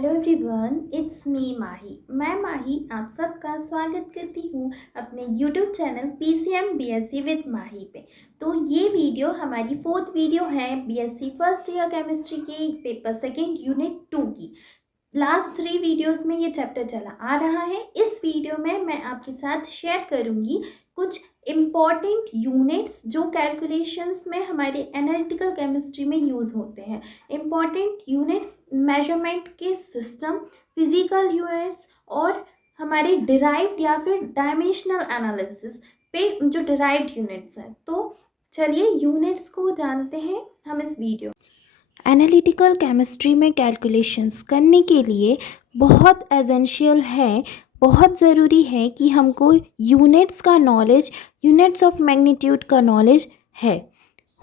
Hello everyone, it's me Mahi. मैं माही आप सबका स्वागत करती हूँ अपने YouTube channel PCM BSc with Mahi पे। तो ये वीडियो हमारी फोर्थ वीडियो है बीएससी फर्स्ट ईयर केमिस्ट्री के पेपर सेकेंड यूनिट 2 की। लास्ट 3 वीडियोस में ये चैप्टर चला आ रहा है। इस वीडियो में मैं आपके साथ शेयर करूंगी कुछ इम्पॉर्टेंट यूनिट्स जो कैलकुलेशंस में हमारे एनालिटिकल केमिस्ट्री में यूज़ होते हैं। इम्पॉर्टेंट यूनिट्स मेजरमेंट के सिस्टम, फिजिकल यूनिट्स और हमारे डिराइव्ड या फिर डायमेंशनल एनालिसिस पे जो डिराइव्ड यूनिट्स हैं। तो चलिए यूनिट्स को जानते हैं हम इस वीडियो। एनालिटिकल केमिस्ट्री में कैलकुलेशंस करने के लिए बहुत एसेंशियल है, बहुत ज़रूरी है कि हमको यूनिट्स का नॉलेज, यूनिट्स ऑफ मैग्नीट्यूड का नॉलेज है,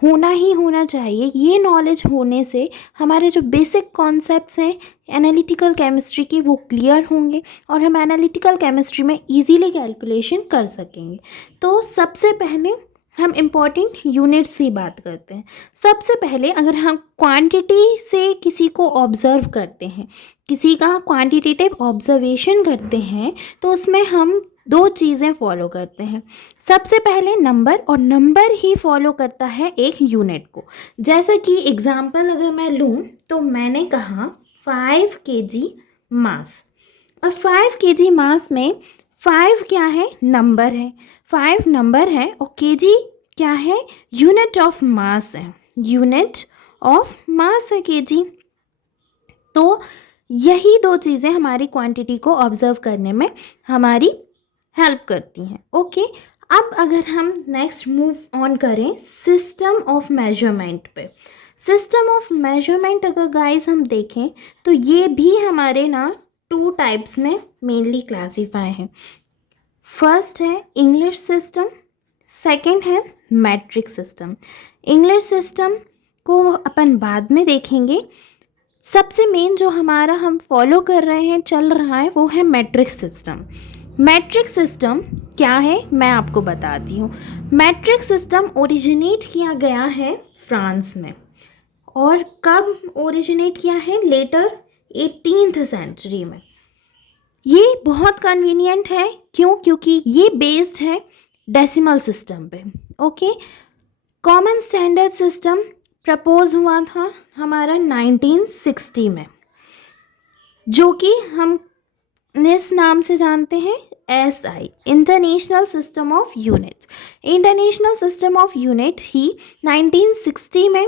होना ही होना चाहिए। ये नॉलेज होने से हमारे जो बेसिक कॉन्सेप्ट्स हैं एनालिटिकल केमिस्ट्री के वो क्लियर होंगे और हम एनालिटिकल केमिस्ट्री में इजीली कैलकुलेशन कर सकेंगे। तो सबसे पहले हम इम्पॉर्टेंट यूनिट्स से बात करते हैं। सबसे पहले अगर हम क्वांटिटी से किसी को ऑब्ज़र्व करते हैं, किसी का क्वांटिटेटिव ऑब्जर्वेशन करते हैं, तो उसमें हम दो चीज़ें फॉलो करते हैं। सबसे पहले नंबर, और नंबर ही फॉलो करता है एक यूनिट को। जैसा कि एग्जांपल अगर मैं लूँ तो मैंने कहा 5 kg मास। अब 5 kg मास में 5 क्या है? नंबर है। 5 नंबर है और kg क्या है? यूनिट ऑफ मास है। यूनिट ऑफ मास है kg। तो यही दो चीज़ें हमारी क्वांटिटी को ऑब्जर्व करने में हमारी हेल्प करती हैं। ओके, अब अगर हम नेक्स्ट मूव ऑन करें सिस्टम ऑफ मेजरमेंट पे। सिस्टम ऑफ मेजरमेंट अगर गाइस हम देखें तो ये भी हमारे ना 2 टाइप्स में मेनली क्लासीफाई है। फर्स्ट है इंग्लिश सिस्टम, सेकंड है मैट्रिक सिस्टम। इंग्लिश सिस्टम को अपन बाद में देखेंगे। सबसे मेन जो हमारा हम फॉलो कर रहे हैं, चल रहा है, वो है मैट्रिक सिस्टम। मैट्रिक सिस्टम क्या है मैं आपको बताती हूँ। मैट्रिक सिस्टम ओरिजिनेट किया गया है फ्रांस में। और कब ओरिजिनेट किया है? लेटर 18th सेंचुरी में। ये बहुत कन्वीनियंट है। क्यों? क्योंकि ये बेस्ड है डेसिमल सिस्टम पे। Okay, common standard system propose हुआ था हमारा 1960 में, जो कि हम इस नाम से जानते हैं SI, international system of units. International system of unit ही 1960 में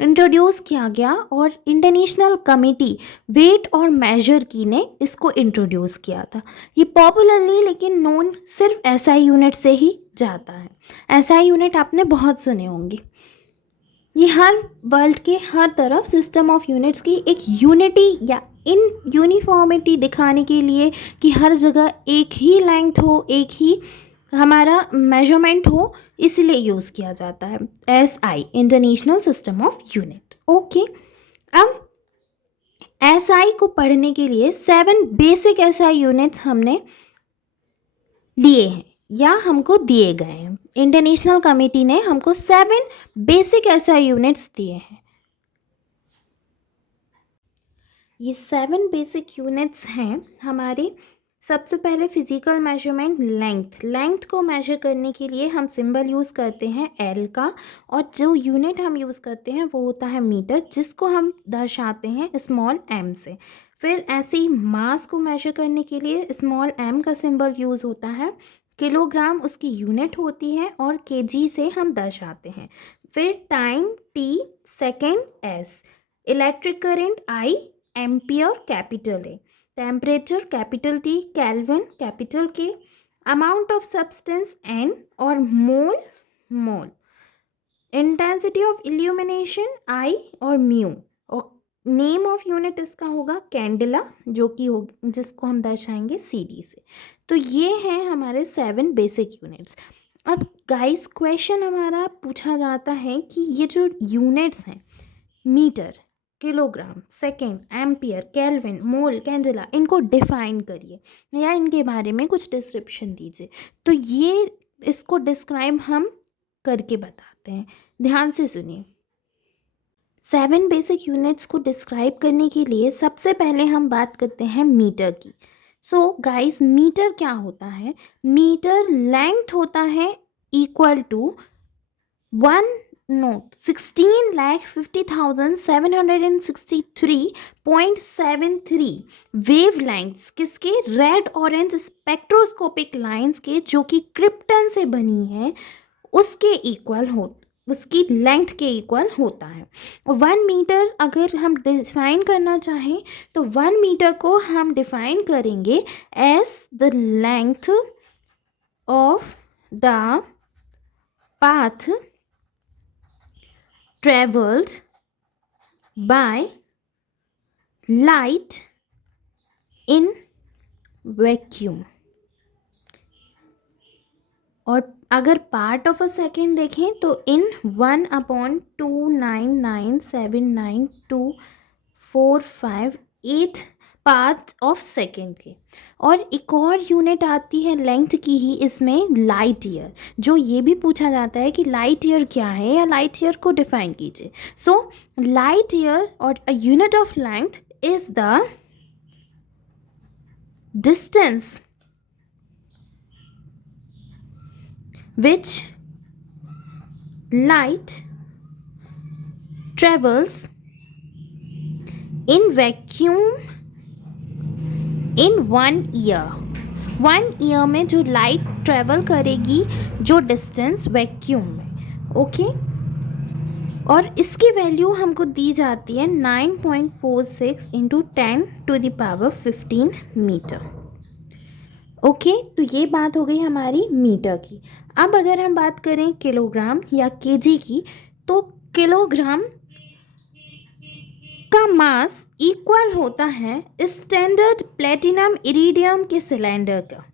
इंट्रोड्यूस किया गया और इंटरनेशनल कमिटी वेट और मेजर की ने इसको इंट्रोड्यूस किया था। ये पॉपुलरली लेकिन नोन सिर्फ SI यूनिट से ही जाता है। SI यूनिट आपने बहुत सुने होंगे। ये हर वर्ल्ड के हर तरफ सिस्टम ऑफ यूनिट्स की एक यूनिटी या इन यूनिफॉर्मिटी दिखाने के लिए कि हर जगह एक ही लेंथ हो, एक ही हमारा मेजरमेंट हो, इसलिए यूज़ किया जाता है SI, international system of unit. Okay, अब SI को पढ़ने के लिए 7 बेसिक SI यूनिट्स हमने लिए हैं या हमको दिए गए हैं। इंटरनेशनल कमेटी ने हमको 7 बेसिक SI यूनिट्स दिए हैं। ये 7 बेसिक यूनिट्स हैं हमारे। सबसे पहले फिजिकल मेजरमेंट, लेंथ को मेजर करने के लिए हम सिंबल यूज़ करते हैं L का, और जो यूनिट हम यूज़ करते हैं वो होता है मीटर, जिसको हम दर्शाते हैं स्मॉल m से। फिर ऐसे ही मास को मेजर करने के लिए स्मॉल m का सिंबल यूज़ होता है। किलोग्राम उसकी यूनिट होती है और kg से हम दर्शाते हैं। फिर time T, second S, electric current I, ampere capital A, temperature capital T, kelvin capital K, amount of substance N और मोल, इंटेंसिटी ऑफ इल्यूमिनेशन I और म्यू, और नेम ऑफ यूनिट इसका होगा कैंडेला, जो कि हो जिसको हम दर्शाएंगे CD से। तो ये हैं हमारे 7 बेसिक यूनिट्स। अब गाइस क्वेश्चन हमारा पूछा जाता है कि ये जो यूनिट्स हैं metre, kilogram, second, ampere, kelvin, mole, candela, इनको डिफाइन करिए या इनके बारे में कुछ डिस्क्रिप्शन दीजिए। तो ये इसको डिस्क्राइब हम करके बताते हैं। ध्यान से सुनिए। 7 बेसिक यूनिट्स को डिस्क्राइब करने के लिए सबसे पहले हम बात करते हैं मीटर की। सो गाइस, मीटर क्या होता है? मीटर लेंथ होता है इक्वल टू 16,50,763.73 वेव लाइन्स, किसके? रेड ऑरेंज स्पेक्ट्रोस्कोपिक लाइन्स के, जो कि क्रिप्टन से बनी है, उसके इक्वल हो, उसकी लेंथ के इक्वल होता है। और 1 मीटर अगर हम डिफाइन करना चाहें तो 1 मीटर को हम डिफाइन करेंगे as the length of the path traveled by light in vacuum। और अगर पार्ट ऑफ अ सेकेंड देखें तो इन 1/299792458 पार्ट ऑफ सेकेंड के। और एक और यूनिट आती है लेंथ की ही इसमें, लाइट ईयर, जो ये भी पूछा जाता है कि लाइट ईयर क्या है, या लाइट ईयर को डिफाइन कीजिए। सो लाइट ईयर और a unit of length is the distance which light travels in vacuum in 1 year। 1 year में जो लाइट ट्रेवल करेगी, जो डिस्टेंस वैक्यूम में, ओके। और इसकी वैल्यू हमको दी जाती है 9.46 × 10⁻15 मीटर, ओके। तो ये बात हो गई हमारी मीटर की। अब अगर हम बात करें किलोग्राम या केजी की, तो किलोग्राम का मास इक्वल होता है स्टैंडर्ड प्लेटिनम इरिडियम के सिलेंडर का,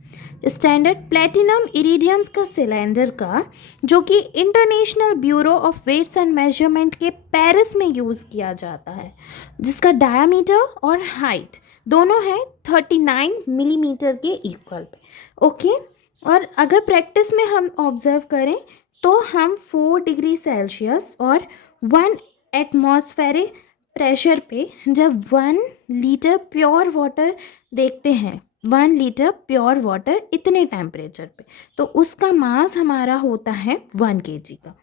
स्टैंडर्ड प्लेटिनम इरिडियम्स का सिलेंडर का, जो कि international bureau of weights and measurement के पेरिस में यूज़ किया जाता है, जिसका डायामीटर और हाइट दोनों है 39 मिलीमीटर के इक्वल पे, ओके। और अगर प्रैक्टिस में हम ऑब्जर्व करें तो हम 4 डिग्री सेल्सियस और 1 एटमॉस्फेरिक प्रेशर पे जब 1 लीटर प्योर वाटर देखते हैं, 1 लीटर प्योर वाटर इतने टेम्परेचर पे, तो उसका मास हमारा होता है 1 kg का,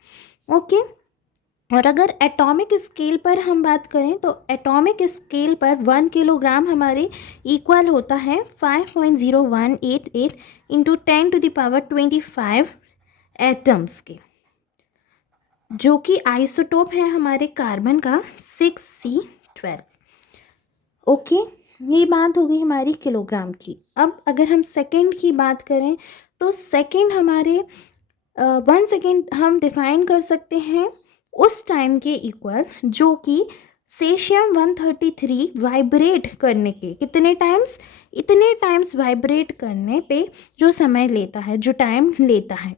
ओके। और अगर एटॉमिक स्केल पर हम बात करें तो एटॉमिक स्केल पर 1 किलोग्राम हमारे इक्वल होता है 5.0188 × 10⁻25 एटम्स के, जो कि आइसोटोप है हमारे कार्बन का 6C12, ओके। ये बात हो गई हमारी किलोग्राम की। अब अगर हम सेकंड की बात करें तो सेकंड हमारे 1 सेकंड हम डिफाइन कर सकते हैं उस टाइम के इक्वल, जो कि सेशियम 133 वाइब्रेट करने के कितने टाइम्स, इतने टाइम्स वाइब्रेट करने पे जो समय लेता है, जो टाइम लेता है,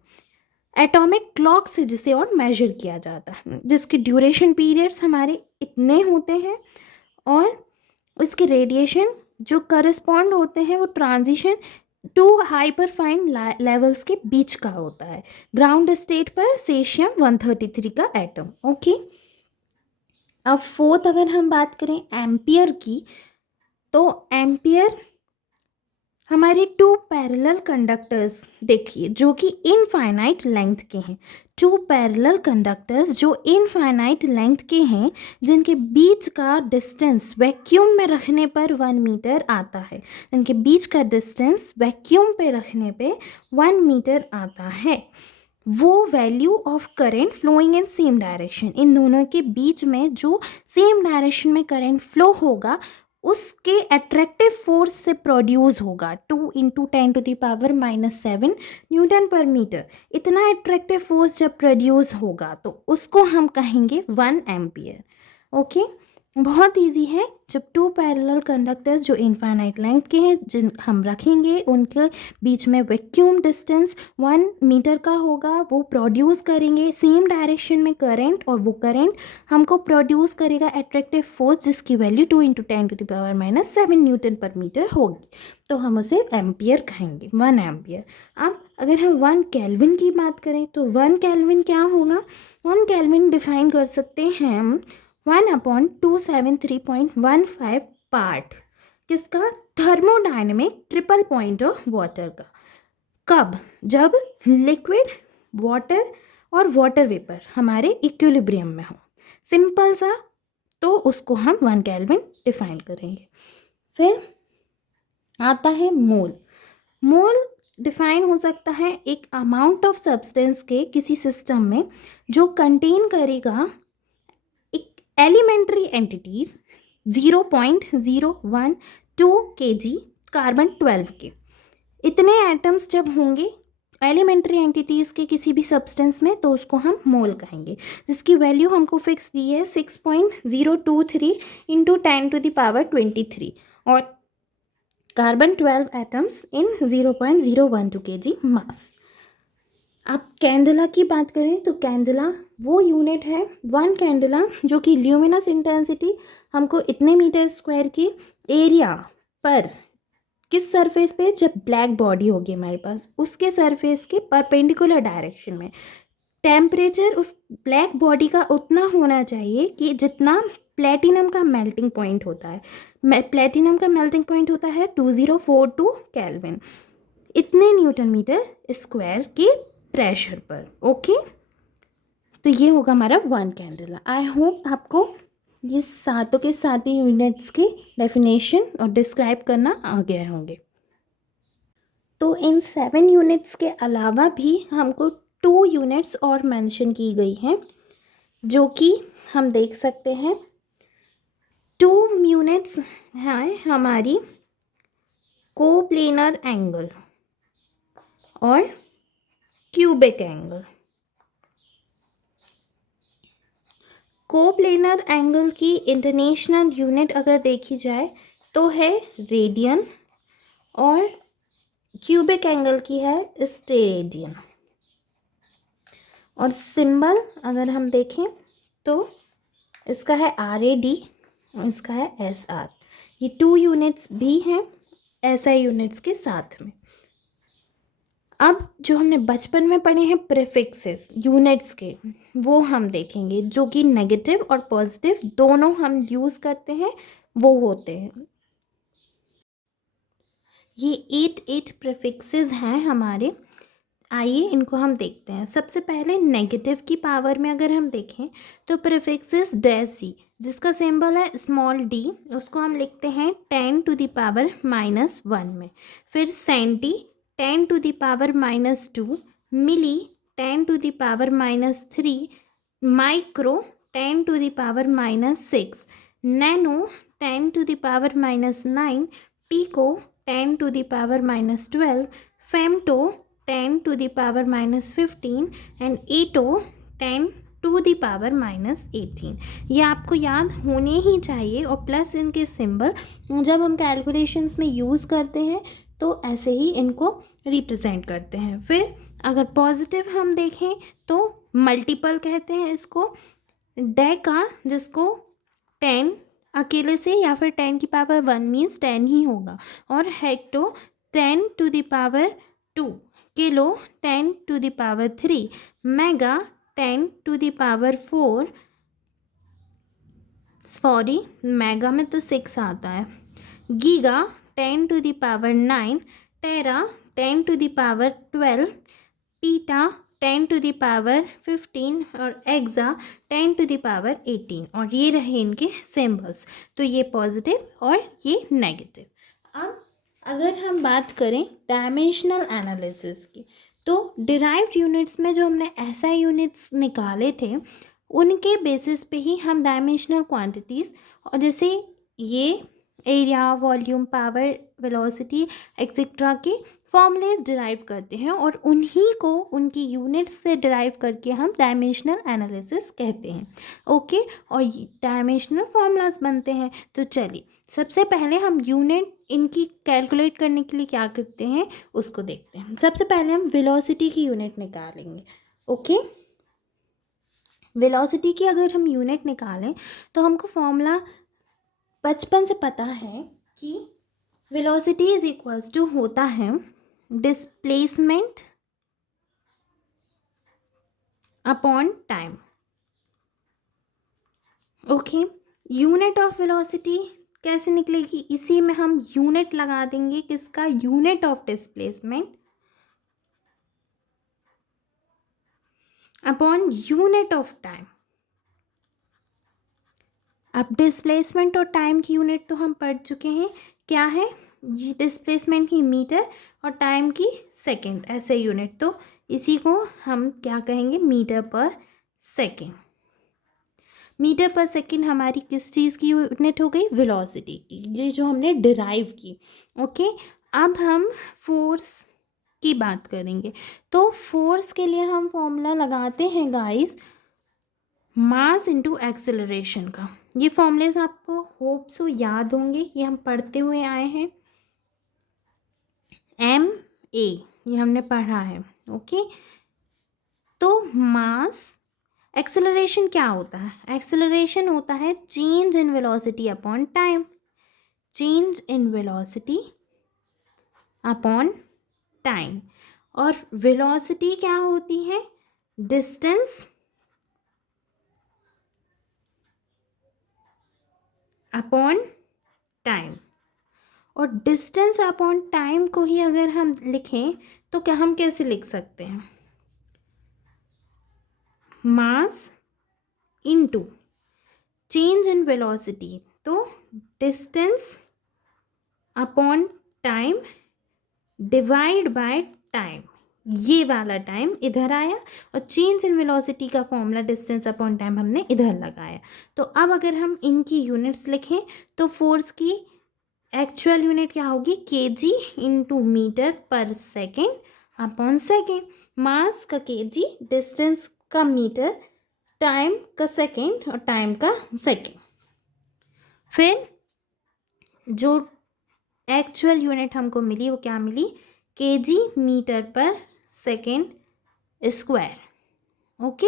एटॉमिक क्लॉक से जिसे और मेजर किया जाता है, जिसके ड्यूरेशन पीरियड्स हमारे इतने होते हैं, और इसके रेडिएशन जो करस्पॉन्ड होते हैं वो ट्रांजिशन 2 हाइपरफाइन लेवल्स के बीच का होता है, ग्राउंड स्टेट पर सेशियम 133 का एटम, ओके। अब फोर्थ अगर हम बात करें एम्पियर की, तो एम्पियर हमारे 2 पैरेलल कंडक्टर्स देखिए, जो कि इनफाइनाइट लेंथ के हैं, 2 पैरेलल कंडक्टर्स जो इनफाइनाइट लेंथ के हैं, जिनके बीच का डिस्टेंस वैक्यूम में रखने पर 1 मीटर आता है, जिनके बीच का डिस्टेंस वैक्यूम पे रखने पे 1 मीटर आता है। वो value of current flowing in same direction, इन दोनों के बीच में जो सेम डायरेक्शन में करंट फ्लो होगा, उसके अट्रैक्टिव फोर्स से प्रोड्यूस होगा 2 × 10⁻⁻7 न्यूटन पर मीटर। इतना अट्रैक्टिव फोर्स जब प्रोड्यूस होगा तो उसको हम कहेंगे 1 एम्पियर, ओके। बहुत इजी है। जब 2 पैरेलल कंडक्टर्स जो इनफाइनाइट लेंथ के हैं, जिन हम रखेंगे, उनके बीच में वैक्यूम डिस्टेंस 1 मीटर का होगा, वो प्रोड्यूस करेंगे सेम डायरेक्शन में करंट, और वो करंट हमको प्रोड्यूस करेगा अट्रैक्टिव फोर्स, जिसकी वैल्यू 2 × 10⁻⁻7 न्यूटन पर मीटर होगी, तो हम उसे एम्पियर कहेंगे, 1 एम्पियर। अब अगर हम 1 केल्विन की बात करें तो 1 केल्विन क्या होगा? 1 केल्विन डिफाइन कर सकते हैं हम 1/273.15 पार्ट किसका, thermodynamic triple point of water का। कब, जब लिक्विड, वाटर और वाटर वेपर हमारे इक्विलिब्रियम में हो। सिंपल सा, तो उसको हम 1 केल्विन डिफाइन करेंगे। फिर आता है मोल। मोल डिफाइन हो सकता है एक अमाउंट ऑफ सब्सटेंस के किसी सिस्टम में जो कंटेन करेगा एक एलिमेंट्री एंटिटीज 0.012 kg कार्बन 12 के। इतने एटम्स जब होंगे एलिमेंट्री एंटिटीज़ के किसी भी सब्सटेंस में तो उसको हम मोल कहेंगे, जिसकी वैल्यू हमको फिक्स दी है 6.023 इंटू 10⁻23 और कार्बन 12 एटम्स इन 0.012 kg मास। अब कैंडला की बात करें तो कैंडला वो यूनिट है, 1 कैंडला, जो कि ल्यूमिनस इंटेंसिटी हमको इतने मीटर स्क्वायर की एरिया पर किस सरफेस पे, जब ब्लैक बॉडी होगी हमारे पास उसके सरफेस के परपेंडिकुलर डायरेक्शन में। टेम्परेचर उस ब्लैक बॉडी का उतना होना चाहिए कि जितना प्लेटिनम का मेल्टिंग पॉइंट होता है। प्लेटिनम का मेल्टिंग पॉइंट होता है 2042 केल्विन, इतने न्यूटन मीटर स्क्वायर के प्रेशर पर। ओके, तो ये होगा हमारा 1 कैंडला। आई होप आपको ये सातों के साथ ही यूनिट्स के डेफिनेशन और डिस्क्राइब करना आ गए होंगे। तो इन 7 यूनिट्स के अलावा भी हमको 2 यूनिट्स और मेंशन की गई हैं, जो कि हम देख सकते हैं। 2 यूनिट्स हैं हमारी कोप्लेनर एंगल और क्यूबिक एंगल। कोप्लेनर एंगल की इंटरनेशनल यूनिट अगर देखी जाए तो है रेडियन और क्यूबिक एंगल की है स्टेरेडियन। और सिंबल अगर हम देखें तो इसका है RAD और इसका है SR। ये 2 यूनिट्स भी हैं SI यूनिट्स के साथ में। अब जो हमने बचपन में पढ़े हैं प्रीफिक्सेस यूनिट्स के, वो हम देखेंगे, जो कि नेगेटिव और पॉजिटिव दोनों हम यूज़ करते हैं, वो होते हैं। ये 8 प्रीफिक्सेस हैं हमारे। आइए इनको हम देखते हैं। सबसे पहले नेगेटिव की पावर में अगर हम देखें तो प्रीफिक्सेस डैसी, जिसका सिंबल है स्मॉल d, उसको हम लिखते हैं 10⁻⁻1 में। फिर centi 10⁻⁻2, milli 10⁻⁻3, micro 10⁻⁻6, nano 10⁻⁻9, pico 10⁻⁻12, femto 10⁻⁻15 and atto 10⁻⁻18। ये आपको याद होने ही चाहिए। और प्लस इनके सिंबल जब हम कैलकुलेशंस में यूज़ करते हैं तो ऐसे ही इनको रिप्रेजेंट करते हैं। फिर अगर पॉजिटिव हम देखें तो मल्टीपल कहते हैं इसको, डेका, जिसको 10 अकेले से या फिर 10 की पावर 1 मीन्स 10 ही होगा, और hecto 10⁻2, kilo 10⁻3, mega 10⁻4, sorry mega में तो 6 आता है, गीगा 10⁻9, टेरा 10⁻12, पीटा 10⁻15 और एक्सा 10⁻18। और ये रहे इनके सिंबल्स। तो ये पॉजिटिव और ये नेगेटिव। अब अगर हम बात करें डायमेंशनल एनालिसिस की, तो डिराइव्ड यूनिट्स में जो हमने SI यूनिट्स निकाले थे उनके बेसिस पे ही हम डायमेंशनल क्वांटिटीज़, और जैसे ये area, volume, power, velocity etcetera के फॉर्मूलेज डिराइव करते हैं, और उन्हीं को उनकी यूनिट्स से डिराइव करके हम डायमेंशनल एनालिसिस कहते हैं। ओके, और डायमेंशनल फॉर्मूलाज बनते हैं। तो चलिए सबसे पहले हम यूनिट इनकी कैलकुलेट करने के लिए क्या करते हैं उसको देखते हैं। सबसे पहले हम वेलोसिटी की यूनिट निकालेंगे। ओके, वेलोसिटी की अगर हम यूनिट निकालें तो हमको फॉर्मूला बचपन से पता है कि वेलोसिटी इज इक्वल्स टू होता है displacement upon time. Okay, unit of velocity कैसे निकलेगी, इसी में हम यूनिट लगा देंगे, किसका, unit of displacement upon unit of time. अब डिस्प्लेसमेंट और टाइम की यूनिट तो हम पढ़ चुके हैं, क्या है, डिस्प्लेसमेंट की मीटर और टाइम की सेकंड, ऐसे यूनिट, तो इसी को हम क्या कहेंगे, मीटर पर सेकंड। मीटर पर सेकंड हमारी किस चीज़ की यूनिट हो गई, वेलोसिटी की, ये जो हमने डिराइव की। ओके, अब हम फोर्स की बात करेंगे। तो फोर्स के लिए हम फॉर्मूला लगाते हैं गाइस, मास इंटू एक्सेलरेशन का। ये फॉर्मूलेज आपको होप सो याद होंगे, ये हम पढ़ते हुए आए हैं, एम ए, ये हमने पढ़ा है। ओके, तो मास, एक्सेलरेशन क्या होता है, एक्सेलरेशन होता है change in velocity upon time, change in velocity upon time. और वेलोसिटी क्या होती है, डिस्टेंस अपॉन टाइम। और डिस्टेंस अपॉन टाइम को ही अगर हम लिखें तो क्या, हम कैसे लिख सकते हैं, mass into change in velocity, तो distance upon time divide by time, ये वाला टाइम इधर आया और चेंज इन वेलोसिटी का फॉर्मूला डिस्टेंस अपॉन टाइम हमने इधर लगाया। तो अब अगर हम इनकी यूनिट्स लिखें तो फोर्स की एक्चुअल यूनिट क्या होगी, केजी इंटू मीटर पर सेकेंड अपॉन सेकेंड, मास का केजी, डिस्टेंस का मीटर, टाइम का सेकेंड और टाइम का सेकेंड। फिर जो एक्चुअल यूनिट हमको मिली वो क्या मिली, केजी मीटर पर सेकेंड स्क्वायर। ओके,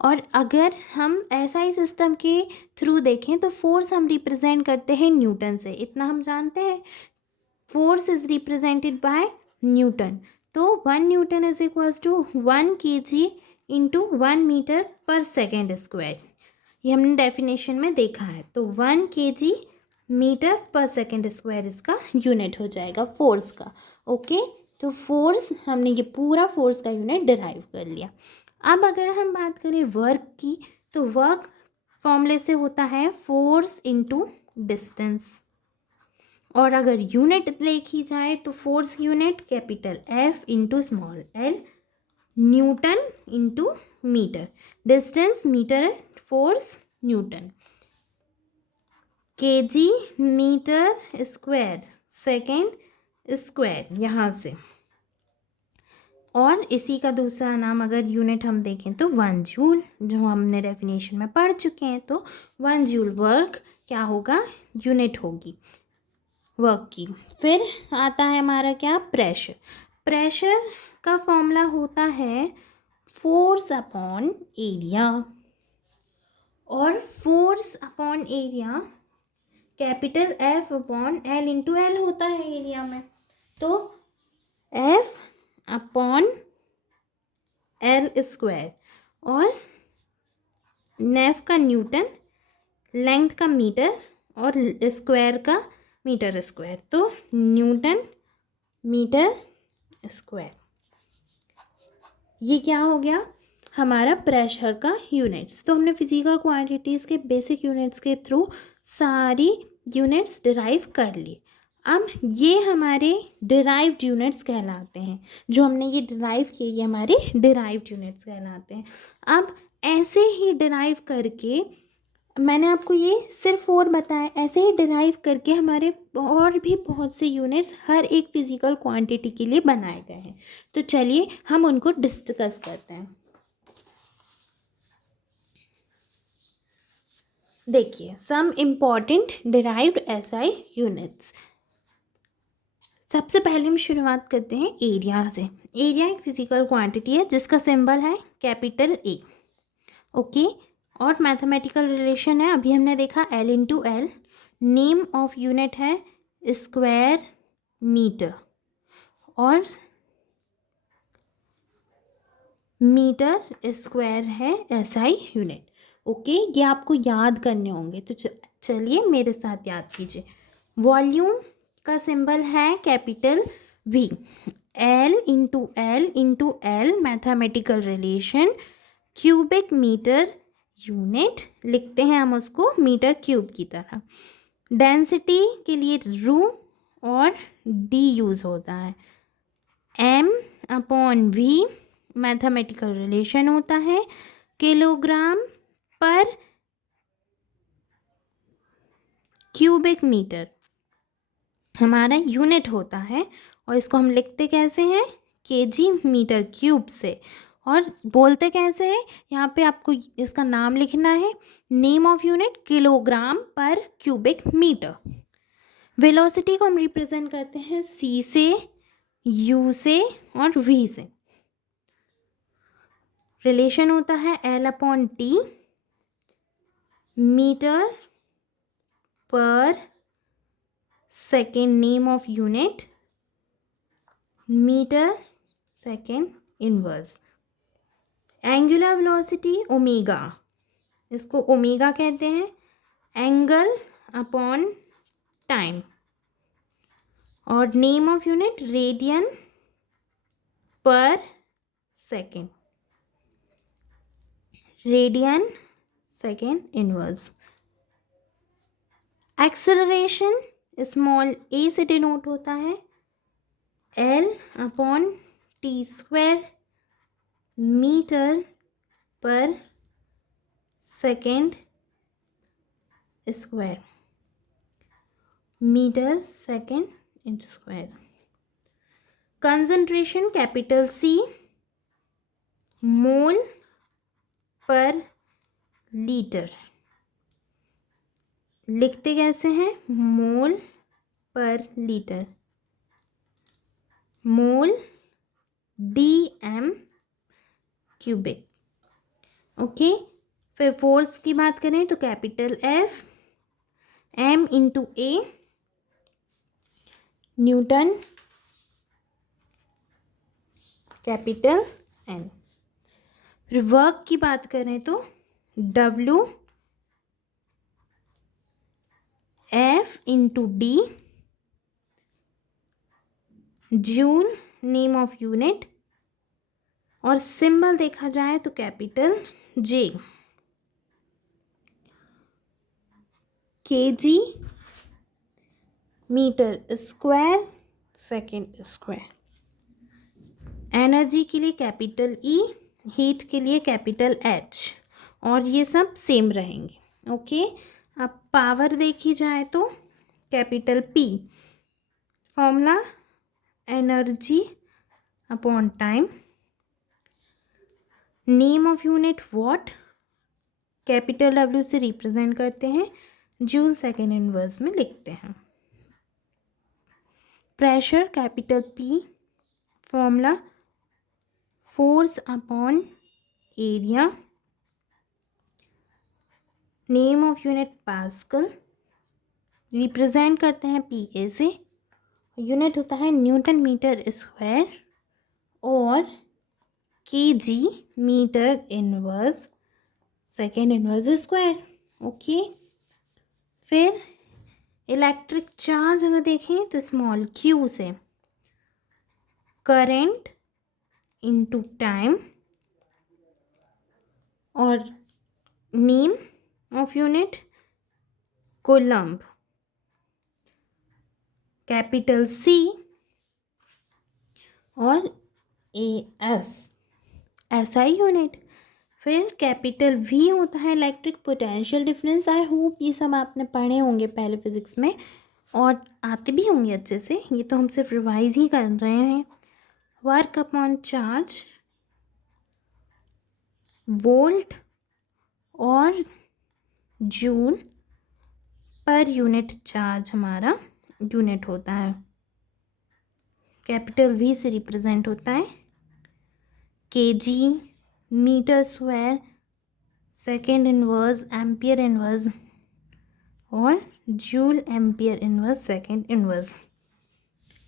और अगर हम एसआई सिस्टम के थ्रू देखें तो फोर्स हम रिप्रेजेंट करते हैं न्यूटन से, इतना हम जानते हैं, force is represented by newton. तो 1 newton is equals to 1 kg into 1 metre पर सेकेंड स्क्वायर, ये हमने डेफिनेशन में देखा है। तो 1 kg मीटर पर सेकेंड स्क्वायर इसका यूनिट हो जाएगा फोर्स का। ओके, तो फोर्स, हमने ये पूरा फोर्स का यूनिट डिराइव कर लिया। अब अगर हम बात करें वर्क की, तो वर्क फॉर्मूले से होता है फोर्स इंटू डिस्टेंस, और अगर यूनिट लिखी जाए तो force unit capital F into small l, newton into metre, distance metre, force newton, kg metre square second square यहाँ से। और इसी का दूसरा नाम अगर यूनिट हम देखें तो 1 जूल, जो हमने डेफिनेशन में पढ़ चुके हैं। तो 1 जूल वर्क क्या होगा, यूनिट होगी वर्क की। फिर आता है हमारा क्या, प्रेशर। प्रेशर का फॉर्मूला होता है फोर्स अपॉन एरिया, और force upon area capital F upon L into L होता है एरिया में। तो F अपॉन L स्क्वायर, और नेफ का न्यूटन, लेंथ का मीटर और स्क्वायर का मीटर स्क्वायर, तो न्यूटन मीटर स्क्वायर। ये क्या हो गया हमारा प्रेशर का यूनिट्स। तो हमने फिजिकल क्वांटिटीज़ के बेसिक यूनिट्स के थ्रू सारी यूनिट्स डिराइव कर ली। अब ये हमारे डिराइव्ड यूनिट्स कहलाते हैं, जो हमने ये डिराइव किए ये हमारे डिराइव्ड यूनिट्स कहलाते हैं। अब ऐसे ही डिराइव करके, मैंने आपको ये सिर्फ 4 बताया, ऐसे ही डिराइव करके हमारे और भी बहुत से यूनिट्स हर एक फिजिकल क्वांटिटी के लिए बनाए गए हैं। तो चलिए हम उनको डिस्कस करते हैं। देखिए, some important derived SI units. सबसे पहले हम शुरुआत करते हैं एरिया से। एरिया एक फिजिकल क्वांटिटी है जिसका सिंबल है कैपिटल ए। ओके, और मैथमेटिकल रिलेशन है, अभी हमने देखा L into L. Name of unit है स्क्वायर मीटर, और मीटर स्क्वायर है एसआई यूनिट। ओके, ये आपको याद करने होंगे, तो चलिए मेरे साथ याद कीजिए। वॉल्यूम का सिंबल है capital V, l into l mathematical relation, cubic metre unit लिखते हैं हम उसको मीटर क्यूब की तरह। डेंसिटी के लिए रू और डी यूज़ होता है। M upon V mathematical relation होता है। किलोग्राम पर क्यूबिक मीटर हमारा यूनिट होता है, और इसको हम लिखते कैसे हैं, केजी मीटर क्यूब से, और बोलते कैसे हैं, यहाँ पे आपको इसका नाम लिखना है, नेम ऑफ यूनिट किलोग्राम पर क्यूबिक मीटर। वेलोसिटी को हम रिप्रेजेंट करते हैं सी से, यू से और वी से। रिलेशन होता है एल अपॉन टी, मीटर पर second, name of unit metre second inverse. Angular velocity omega, इसको ओमेगा कहते हैं, एंगल अपॉन टाइम। और नेम ऑफ यूनिट रेडियन पर second, radian second inverse. Acceleration small a से डिनोट होता है, l upon t square metre पर second square, metre second into square. Concentration capital C, mole पर litre, लिखते कैसे हैं, मोल पर litre, mole D M cubic. Okay, फिर फोर्स की बात करें तो capital F, M into A newton, capital N. फिर वर्क की बात करें तो W F into D joule, name of unit, और सिंबल देखा जाए तो capital J, KG metre square second square. Energy के लिए कैपिटल ई, हीट के लिए कैपिटल एच, और ये सब सेम रहेंगे। ओके, अब पावर देखी जाए तो capital P, formula energy upon time, name of unit watt, capital W से रिप्रेजेंट करते हैं, जूल सेकेंड इनवर्स में लिखते हैं। Pressure capital P, formula force upon area, name of unit pascal, represent करते हैं पी ए से, यूनिट होता है न्यूटन मीटर स्क्वायर, और KG metre inverse second inverse square. Okay, फिर इलेक्ट्रिक चार्ज अगर देखें तो स्मॉल क्यू से, करंट इंटू टाइम, और name of unit coulomb, capital C और ए एस एसआई यूनिट। फिर कैपिटल वी होता है electric potential difference. I hope ये सब आपने पढ़े होंगे पहले फिजिक्स में, और आते भी होंगे अच्छे से, ये तो हम सिर्फ रिवाइज ही कर रहे हैं। वर्क अपॉन चार्ज, वोल्ट और जूल पर यूनिट चार्ज हमारा यूनिट होता है, कैपिटल वी से रिप्रेजेंट होता है, KG metre square second inverse ampere inverse, और joule ampere inverse second inverse.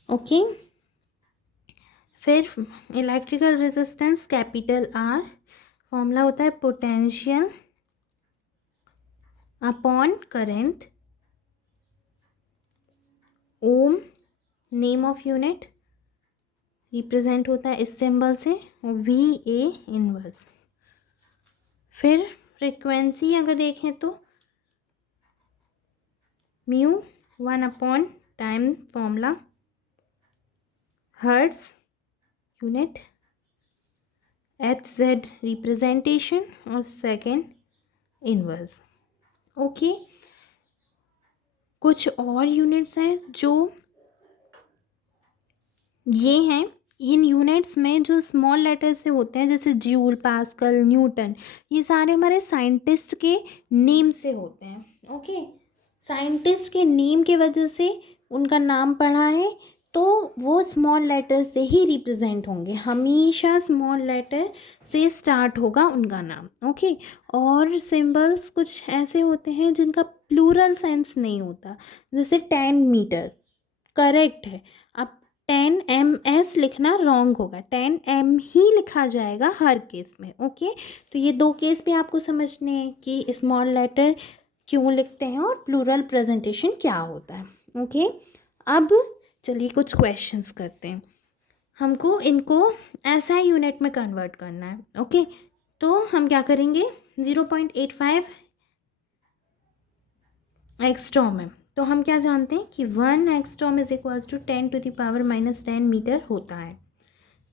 Okay, फिर electrical resistance capital R, formula होता है potential upon current, ohm name of unit, represent होता है इस सिंबल से, और VA इनवर्स। फिर फ्रीक्वेंसी अगर देखें तो mu 1 upon time formula, hertz unit, HZ representation और सेकेंड इनवर्स। ओके, कुछ और यूनिट्स हैं जो ये हैं, इन यूनिट्स में जो स्मॉल लेटर से होते हैं जैसे जूल, पास्कल, न्यूटन, ये सारे हमारे साइंटिस्ट के नेम से होते हैं। ओके, साइंटिस्ट के नेम के वजह से उनका नाम पढ़ा है तो वो स्मॉल लेटर से ही रिप्रेजेंट होंगे, हमेशा स्मॉल लेटर से स्टार्ट होगा उनका नाम। ओके, और सिंबल्स कुछ ऐसे होते हैं जिनका प्लूरल सेंस नहीं होता, जैसे 10 मीटर करेक्ट है, अब 10 MS लिखना रॉन्ग होगा, 10 M ही लिखा जाएगा हर केस में। ओके, तो ये दो केस भी आपको समझने हैं कि स्मॉल लेटर क्यों लिखते हैं और प्लूरल प्रेजेंटेशन क्या होता है। ओके, अब चलिए कुछ क्वेश्चंस करते हैं, हमको इनको SI यूनिट में कन्वर्ट करना है। ओके, तो हम क्या करेंगे, 0.85 एंगस्ट्रॉम है, तो हम क्या जानते हैं कि 1 angstrom is equals to 10⁻⁻10 metre होता है।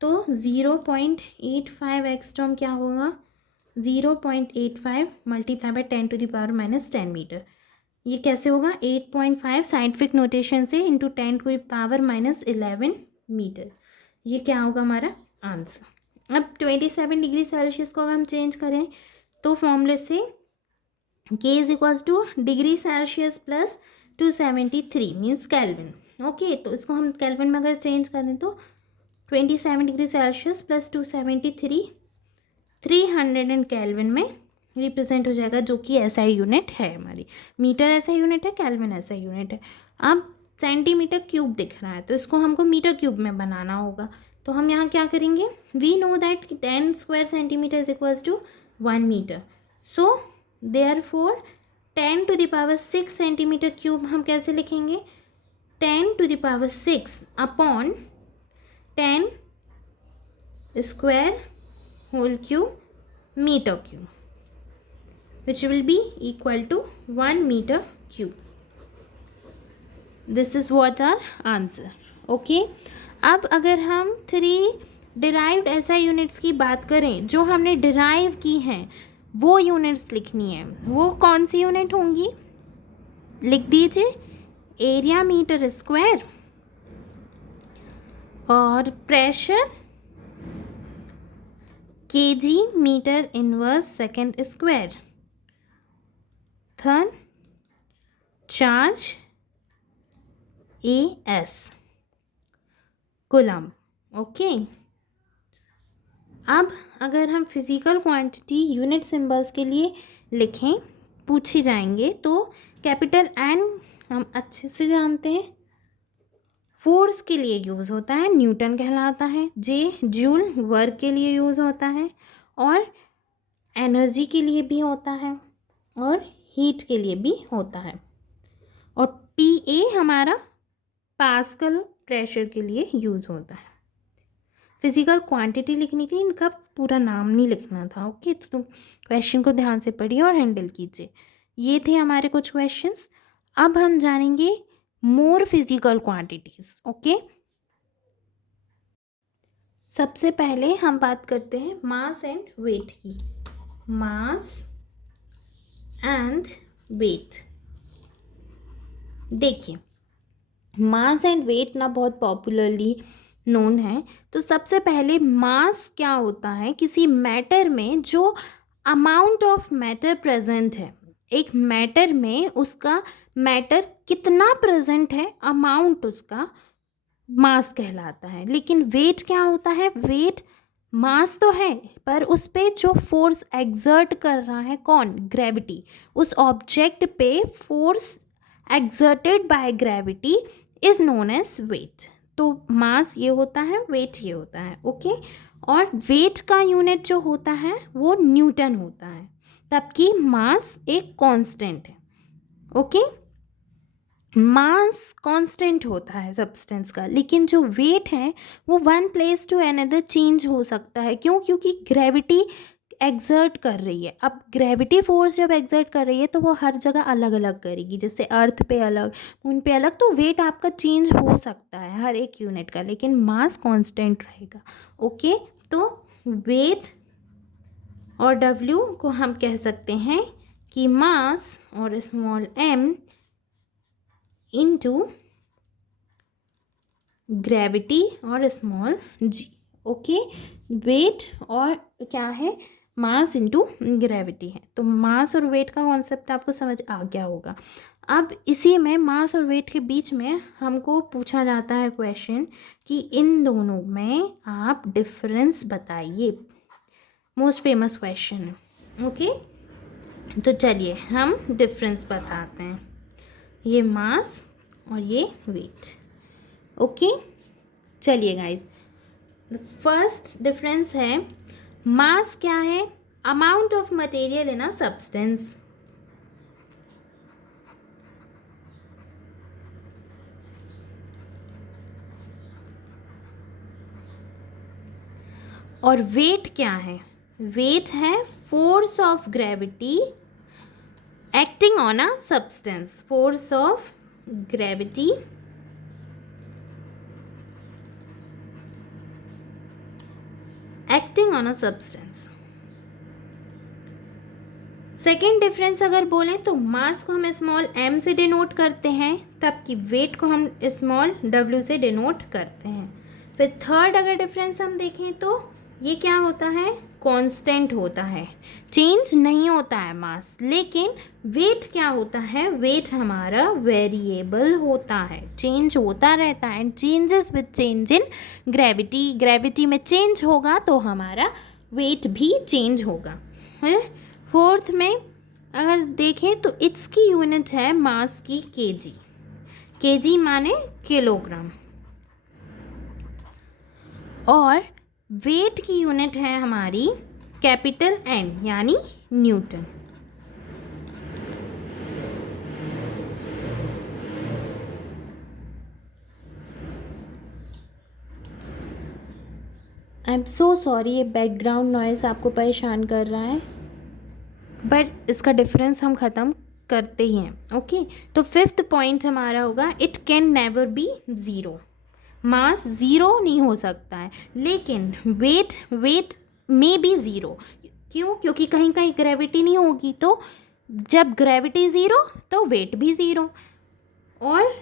तो 0.85 एंगस्ट्रॉम क्या होगा, 0.85 मल्टीप्लाई बाय 10⁻⁻10 मीटर। ये कैसे होगा, 8.5 साइंटिफिक नोटेशन से इंटू 10⁻⁻11 मीटर। ये क्या होगा हमारा आंसर। अब 27 डिग्री सेल्सियस को अगर हम चेंज करें तो फॉर्मूले से K is equals two degree Celsius plus 273 means kelvin. Okay, तो इसको हम केल्विन में अगर चेंज कर दें तो 27 डिग्री सेल्सियस प्लस 273 300 केल्विन में रिप्रेजेंट हो जाएगा, जो कि SI यूनिट है हमारी। मीटर SI यूनिट है, केल्विन SI यूनिट है। अब सेंटीमीटर क्यूब दिख रहा है तो इसको हमको मीटर क्यूब में बनाना होगा, तो हम यहाँ क्या करेंगे, we know that 10 square centimetre is equals to 1 metre, so therefore 10⁻6 centimetre cube हम कैसे लिखेंगे, 10⁻6 upon 10 square whole cube metre cube, which will be equal to 1 meter cube. This is what our answer. Okay, अब अगर हम 3 derived SI units की बात करें जो हमने डिराइव की हैं, वो यूनिट्स लिखनी है, वो कौन सी यूनिट होंगी, लिख दीजिए, एरिया मीटर स्क्वायर, और pressure kg metre inverse second square, third charge AS coulomb. Okay, अब अगर हम फिजिकल क्वांटिटी यूनिट सिंबल्स के लिए लिखें, पूछे जाएंगे, तो कैपिटल N हम अच्छे से जानते हैं, फोर्स के लिए यूज़ होता है, न्यूटन कहलाता है, J जूल वर्क के लिए यूज़ होता है, और एनर्जी के लिए भी होता है, और हीट के लिए भी होता है, और PA हमारा पास्कल प्रेशर के लिए यूज़ होता है। फिजिकल क्वांटिटी लिखने के लिए इनका पूरा नाम नहीं लिखना था। ओके, तो तुम क्वेश्चन को ध्यान से पढ़िए और हैंडल कीजिए। ये थे हमारे कुछ क्वेश्चंस। अब हम जानेंगे मोर फिजिकल क्वांटिटीज। ओके, सबसे पहले हम बात करते हैं मास एंड वेट की। मास एंड वेट, देखिए मास एंड वेट ना बहुत पॉपुलरली नोन है। तो सबसे पहले मास क्या होता है, किसी मैटर में जो अमाउंट ऑफ मैटर प्रेजेंट है, एक मैटर में उसका मैटर कितना प्रेजेंट है, अमाउंट उसका मास कहलाता है। लेकिन वेट क्या होता है, वेट मास तो है पर उस पे जो फोर्स एक्सर्ट कर रहा है कौन, ग्रेविटी, उस ऑब्जेक्ट पे force exerted by gravity is known as weight. तो मास ये होता है, वेट ये होता है, ओके। और वेट का यूनिट जो होता है वो न्यूटन होता है, तबकि मास एक कांस्टेंट है, ओके। मास कांस्टेंट होता है सब्सटेंस का, लेकिन जो वेट है वो one place to another change हो सकता है। क्यों? क्योंकि ग्रेविटी एक्सर्ट कर रही है। अब ग्रेविटी फोर्स जब एक्सर्ट कर रही है तो वो हर जगह अलग अलग करेगी, जैसे अर्थ पे अलग, मून पे अलग, तो वेट आपका चेंज हो सकता है हर एक यूनिट का, लेकिन मास कांस्टेंट रहेगा, ओके। तो वेट और डब्ल्यू को हम कह सकते हैं कि मास और स्मॉल m इनटू ग्रेविटी और स्मॉल g, ओके। वेट और क्या है, मास इनटू ग्रेविटी है। तो मास और वेट का कॉन्सेप्ट आपको समझ आ गया होगा। अब इसी में मास और वेट के बीच में हमको पूछा जाता है क्वेश्चन कि इन दोनों में आप डिफरेंस बताइए। मोस्ट फेमस क्वेश्चन है, ओके। तो चलिए हम डिफरेंस बताते हैं, ये मास और ये वेट, ओके। चलिए गाइज, फर्स्ट डिफरेंस है, मास क्या है, amount of material in a substance, और वेट क्या है, वेट है force of gravity acting on a substance, force of gravity acting on a substance। Second difference अगर बोलें तो मास को हम स्मॉल m से डिनोट करते हैं, तबकि वेट को हम स्मॉल w से डिनोट करते हैं। फिर थर्ड अगर डिफरेंस हम देखें तो ये क्या होता है, कांस्टेंट होता है, चेंज नहीं होता है मास। लेकिन वेट क्या होता है, वेट हमारा वेरिएबल होता है, चेंज होता रहता है, and changes with change in gravity, gravity में चेंज होगा तो हमारा वेट भी चेंज होगा, है। फोर्थ में अगर देखें तो इसकी यूनिट है मास की केजी, केजी माने किलोग्राम, और वेट की यूनिट है हमारी कैपिटल N यानी Newton. I am so sorry, ये बैकग्राउंड नॉइज़ आपको परेशान कर रहा है, बट इसका डिफरेंस हम ख़त्म करते ही हैं, ओके। तो फिफ्थ पॉइंट हमारा होगा, it can never be zero, mass zero नहीं हो सकता है, लेकिन वेट में बी ज़ीरो। क्यों? क्योंकि कहीं कहीं ग्रेविटी नहीं होगी, तो जब ग्रेविटी ज़ीरो तो वेट भी ज़ीरो। और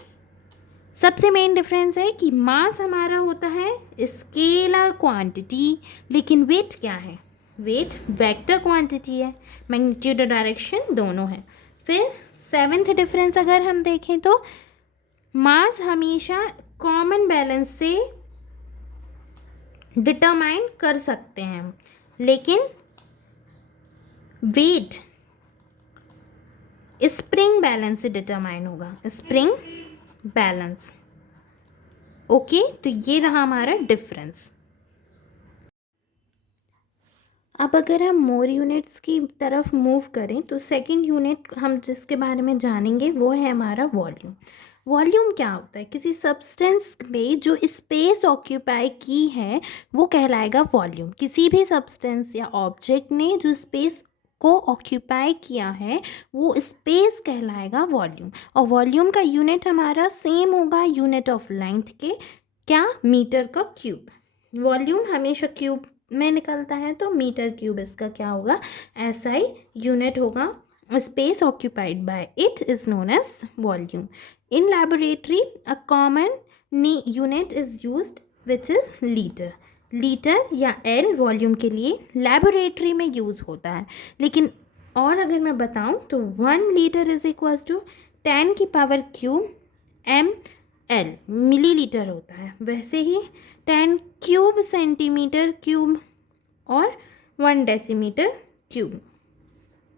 सबसे मेन डिफरेंस है कि मास हमारा होता है स्केलर क्वांटिटी, लेकिन वेट क्या है, वेट वेक्टर क्वांटिटी है, मैग्नीट्यूड और डायरेक्शन दोनों है। फिर सेवेंथ डिफरेंस अगर हम देखें तो मास हमेशा कॉमन बैलेंस से डिटरमाइन कर सकते हैं, लेकिन वेट स्प्रिंग बैलेंस से डिटरमाइन होगा, स्प्रिंग बैलेंस, ओके। तो ये रहा हमारा डिफरेंस। अब अगर हम मोर यूनिट्स की तरफ मूव करें तो सेकंड यूनिट हम जिसके बारे में जानेंगे वो है हमारा वॉल्यूम। वॉल्यूम क्या होता है, किसी सब्सटेंस में जो स्पेस ऑक्यूपाई की है वो कहलाएगा वॉल्यूम। किसी भी सब्सटेंस या ऑब्जेक्ट ने जो स्पेस को ऑक्यूपाई किया है वो स्पेस कहलाएगा वॉल्यूम। और वॉल्यूम का यूनिट हमारा सेम होगा यूनिट ऑफ लेंथ के, क्या, मीटर का क्यूब। वॉल्यूम हमेशा क्यूब में निकलता है, तो मीटर क्यूब इसका क्या होगा, SI यूनिट होगा। Space occupied by it is known as volume. In laboratory a common unit is used which is litre. Litre या L वॉल्यूम के लिए लैबोरेटरी में यूज़ होता है। लेकिन और अगर मैं बताऊं तो 1 लीटर इज़ इक्वल्स टू 10 की पावर क्यूब ml मिलीलीटर होता है। वैसे ही 10 क्यूब सेंटीमीटर क्यूब और 1 डेसीमीटर क्यूब,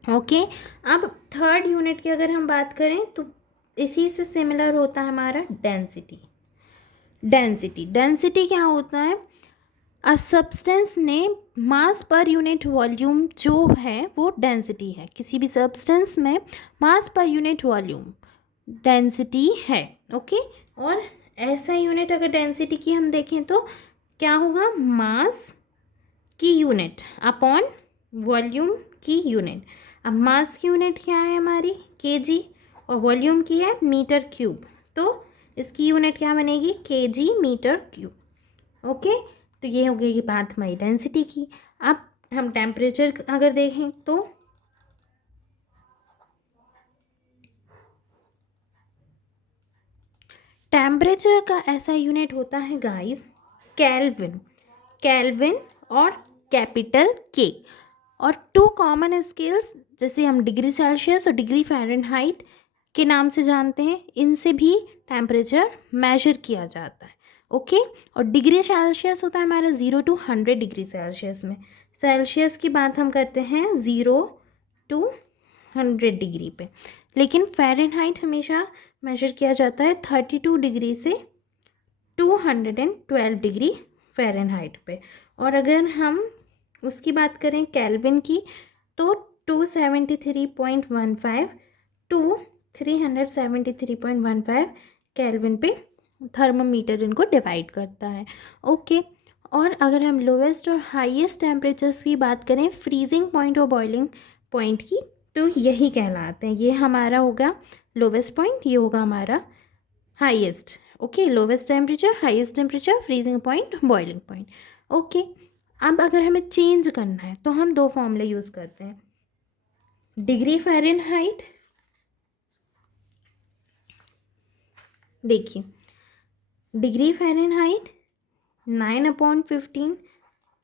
ओके। अब थर्ड यूनिट की अगर हम बात करें तो इसी से सिमिलर होता है हमारा डेंसिटी। डेंसिटी, डेंसिटी क्या होता है, अ सब्सटेंस ने मास पर यूनिट वॉल्यूम जो है वो डेंसिटी है, किसी भी सब्सटेंस में मास पर यूनिट वॉल्यूम डेंसिटी है। ओके, और ऐसा यूनिट अगर डेंसिटी की हम देखें तो क्या होगा, मास की यूनिट अपॉन वॉल्यूम की यूनिट। अब मास की यूनिट क्या है हमारी, केजी, और वॉल्यूम की है मीटर क्यूब, तो इसकी यूनिट क्या बनेगी, केजी मीटर क्यूब। ओके, तो ये हो गई बात हमारी डेंसिटी की। अब हम टेम्परेचर अगर देखें तो टेम्परेचर का ऐसा यूनिट होता है गाइस, केल्विन, केल्विन और कैपिटल के। और टू कॉमन स्केल्स जैसे हम डिग्री सेल्सियस और डिग्री फ़ारेनहाइट के नाम से जानते हैं, इनसे भी टेम्परेचर मेजर किया जाता है। ओके, और डिग्री सेल्सियस होता है हमारा 0 to 100 डिग्री सेल्सियस में। सेल्सियस की बात हम करते हैं 0 to 100 डिग्री पे, लेकिन फ़ारेनहाइट हमेशा मेजर किया जाता है 32 डिग्री से 212 डिग्री फ़ारेनहाइट पे। और अगर हम उसकी बात करें केल्विन की, तो 273.15 टू 373.15 केल्विन पे थर्मामीटर इनको डिवाइड करता है। ओके, और अगर हम लोवेस्ट और हाईएस्ट टेम्परेचर्स की बात करें, फ्रीजिंग पॉइंट और बॉइलिंग पॉइंट की, तो यही कहलाते हैं। ये हमारा होगा लोवेस्ट पॉइंट, ये होगा हमारा highest. Okay, lowest temperature, highest temperature, freezing point, boiling point. Okay, अब अगर हमें चेंज करना है तो हम दो फॉर्मूले यूज़ करते हैं, डिग्री फ़ारेनहाइट, देखिए degree Fahrenheit 9/15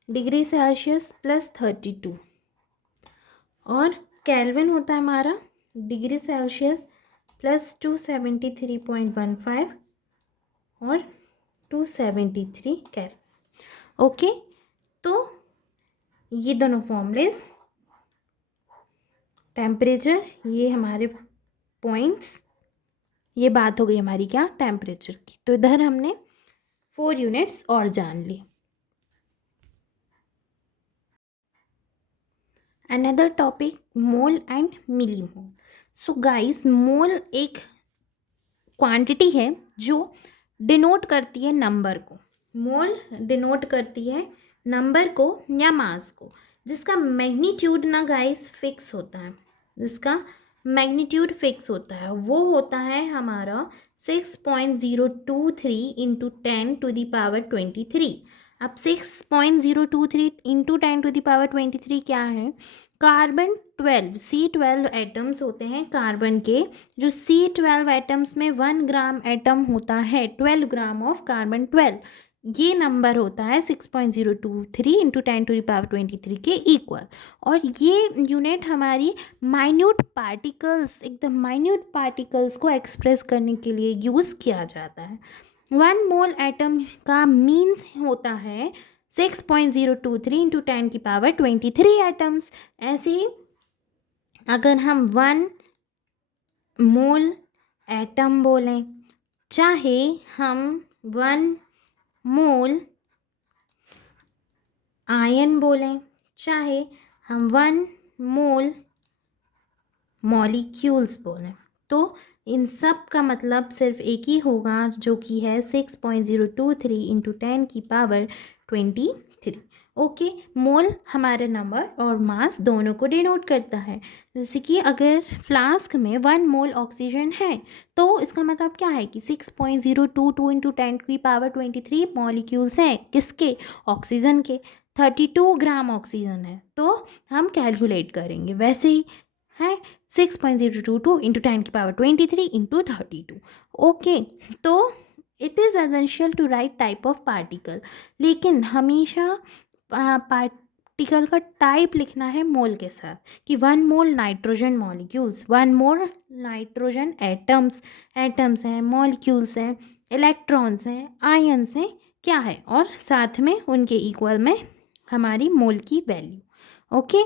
degree Celsius plus 32, और केल्विन होता है हमारा डिग्री सेल्सियस प्लस 273.15 और 273 केल्विन। ओके, तो ये दोनों फॉर्मूलेस, टेम्परेचर, ये हमारे पॉइंट्स, ये बात हो गई हमारी क्या, टेम्परेचर की। तो इधर हमने 4 यूनिट्स और जान ली। Another topic, mole and millimole. So guys, mole एक क्वांटिटी है जो डिनोट करती है नंबर को, मोल डिनोट करती है नंबर को या मास को, जिसका मैग्नीट्यूड ना गाइस फिक्स होता है, जिसका मैग्नीट्यूड फिक्स होता है, वो होता है हमारा 6.023 इंटू 10⁻23। अब 6.023 इंटू 10⁻23 क्या है, कार्बन 12 C12 एटम्स होते हैं कार्बन के, जो C12 एटम्स में 1 ग्राम एटम होता है, 12 ग्राम ऑफ कार्बन 12, ये नंबर होता है 6.023 इंटू 10⁻23 के इक्वल। और ये यूनिट हमारी माइन्यूट पार्टिकल्स, एकदम माइन्यूट पार्टिकल्स को एक्सप्रेस करने के लिए यूज़ किया जाता है। 1 मोल एटम का मीन्स होता है 6.023 इंटू 10⁻23 एटम्स। ऐसे ही अगर हम 1 मोल एटम बोलें, चाहे हम 1 मोल आयन बोलें, चाहे हम 1 मोल मॉलिक्यूल्स बोलें, तो इन सब का मतलब सिर्फ एक ही होगा, जो कि है 6.023 इंटू 10⁻23। ओके, मोल हमारे नंबर और मास दोनों को डिनोट करता है। जैसे कि अगर फ्लास्क में 1 मोल ऑक्सीजन है, तो इसका मतलब क्या है कि 6.022 इंटू 10⁻23 मॉलिक्यूल्स हैं, किसके, ऑक्सीजन के। 32 ग्राम ऑक्सीजन है, तो हम कैलकुलेट करेंगे वैसे ही है 6.022 इंटू 10⁻23 इंटू 32। ओके, तो it is essential to write type of particle, लेकिन हमेशा पार्टिकल का टाइप लिखना है मोल के साथ, कि 1 mole nitrogen molecules, 1 mole nitrogen atoms, atoms हैं, मॉलिक्यूल्स हैं, इलेक्ट्रॉन्स हैं, आयन्स हैं, क्या है, और साथ में उनके इक्वल में हमारी मोल की value. Okay,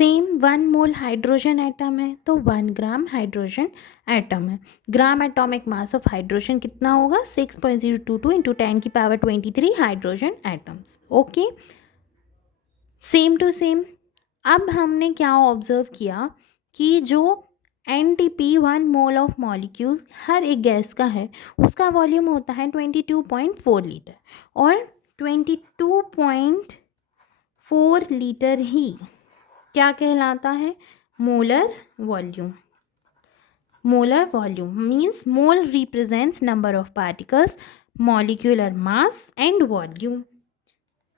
same 1 mole hydrogen atom है तो 1 ग्राम हाइड्रोजन एटम है। Gram atomic mass of hydrogen कितना होगा 6.022 into 10⁻23 hydrogen atoms. Okay, same to same. अब हमने क्या ऑब्जर्व किया कि जो एनटीपी 1 मोल ऑफ मॉलिक्यूल हर एक गैस का है उसका वॉल्यूम होता है 22.4 लीटर और 22.4 लीटर ही क्या कहलाता है molar volume. Molar volume means mole represents number of particles, molecular mass and volume.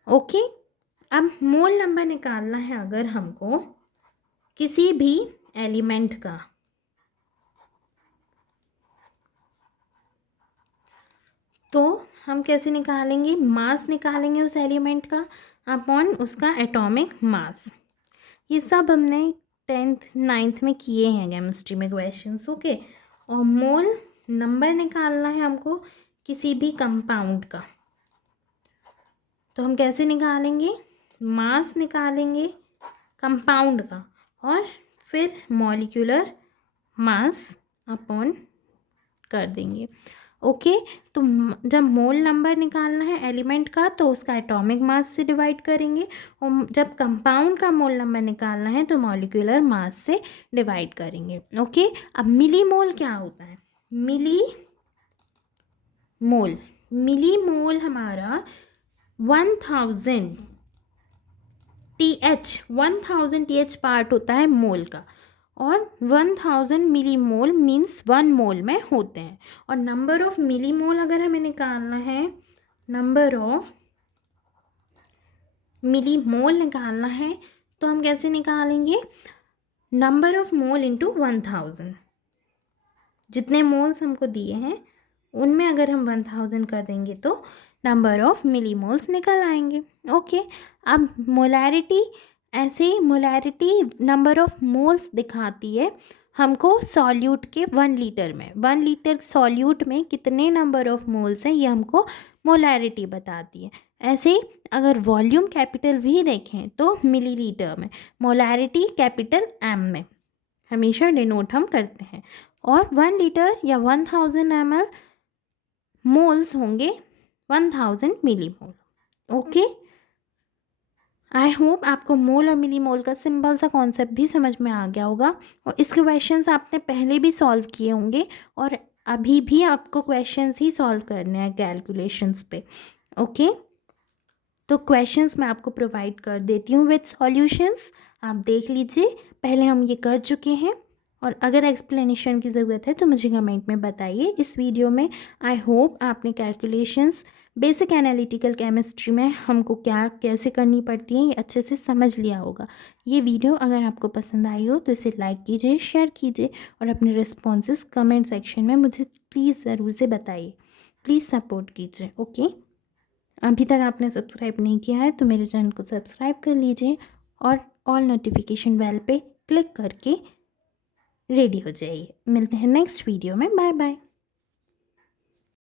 Okay, अब मोल नंबर निकालना है अगर हमको किसी भी एलिमेंट का, तो हम कैसे निकालेंगे, मास निकालेंगे उस एलिमेंट का अपॉन उसका एटॉमिक मास। ये सब हमने 10th 9th में किए हैं केमिस्ट्री में क्वेश्चंस। ओके, और मोल नंबर निकालना है हमको किसी भी कंपाउंड का, तो हम कैसे निकालेंगे, मास निकालेंगे कंपाउंड का और फिर मॉलिक्यूलर मास अपॉन कर देंगे। ओके, तो जब मोल नंबर निकालना है एलिमेंट का तो उसका एटॉमिक मास से डिवाइड करेंगे और जब कंपाउंड का मोल नंबर निकालना है तो मॉलिक्यूलर मास से डिवाइड करेंगे। ओके, अब मिली मोल क्या होता है, मिली मोल हमारा 1000 TH पार्ट होता है मोल का और 1000 मिली मोल मीन्स 1 मोल में होते हैं। और नंबर ऑफ मिली मोल अगर हमें निकालना है, नंबर ऑफ मिली मोल निकालना है तो हम कैसे निकालेंगे, नंबर ऑफ मोल इंटू 1000। जितने मोल्स हमको दिए हैं उनमें अगर हम 1000 कर देंगे तो नंबर ऑफ मिली मोल्स निकल आएंगे। ओके, अब मोलैरिटी, ऐसे मोलैरिटी नंबर ऑफ मोल्स दिखाती है हमको सॉल्यूट के 1 लीटर में। 1 लीटर सॉल्यूट में कितने नंबर ऑफ मोल्स हैं ये हमको मोलैरिटी बताती है। ऐसे ही अगर वॉल्यूम कैपिटल वी देखें तो मिलीलीटर में, मोलैरिटी कैपिटल एम में हमेशा डिनोट हम करते हैं। और 1 लीटर या 1000 ml मोल्स होंगे 1000 मिली मोल। ओके, आई होप आपको मोल और मिली मोल का सिंपल सा कॉन्सेप्ट भी समझ में आ गया होगा और इसके क्वेश्चंस आपने पहले भी सॉल्व किए होंगे और अभी भी आपको क्वेश्चंस ही सॉल्व करने हैं कैलकुलेशंस पे। ओके, तो क्वेश्चंस मैं आपको प्रोवाइड कर देती हूँ विद सॉल्यूशंस, आप देख लीजिए। पहले हम ये कर चुके हैं और अगर एक्सप्लेनेशन की ज़रूरत है तो मुझे कमेंट में बताइए इस वीडियो में। आई होप आपने कैलकुलेशंस बेसिक एनालिटिकल केमिस्ट्री में हमको क्या कैसे करनी पड़ती है ये अच्छे से समझ लिया होगा। ये वीडियो अगर आपको पसंद आई हो तो इसे लाइक कीजिए, शेयर कीजिए और अपने रिस्पॉन्सेस कमेंट सेक्शन में मुझे प्लीज़ ज़रूर से बताइए। प्लीज़ सपोर्ट कीजिए। ओके, अभी तक आपने सब्सक्राइब नहीं किया है तो मेरे चैनल को सब्सक्राइब कर लीजिए और ऑल नोटिफिकेशन बेल पे क्लिक करके रेडी हो जाइए। मिलते हैं नेक्स्ट वीडियो में। Bye bye.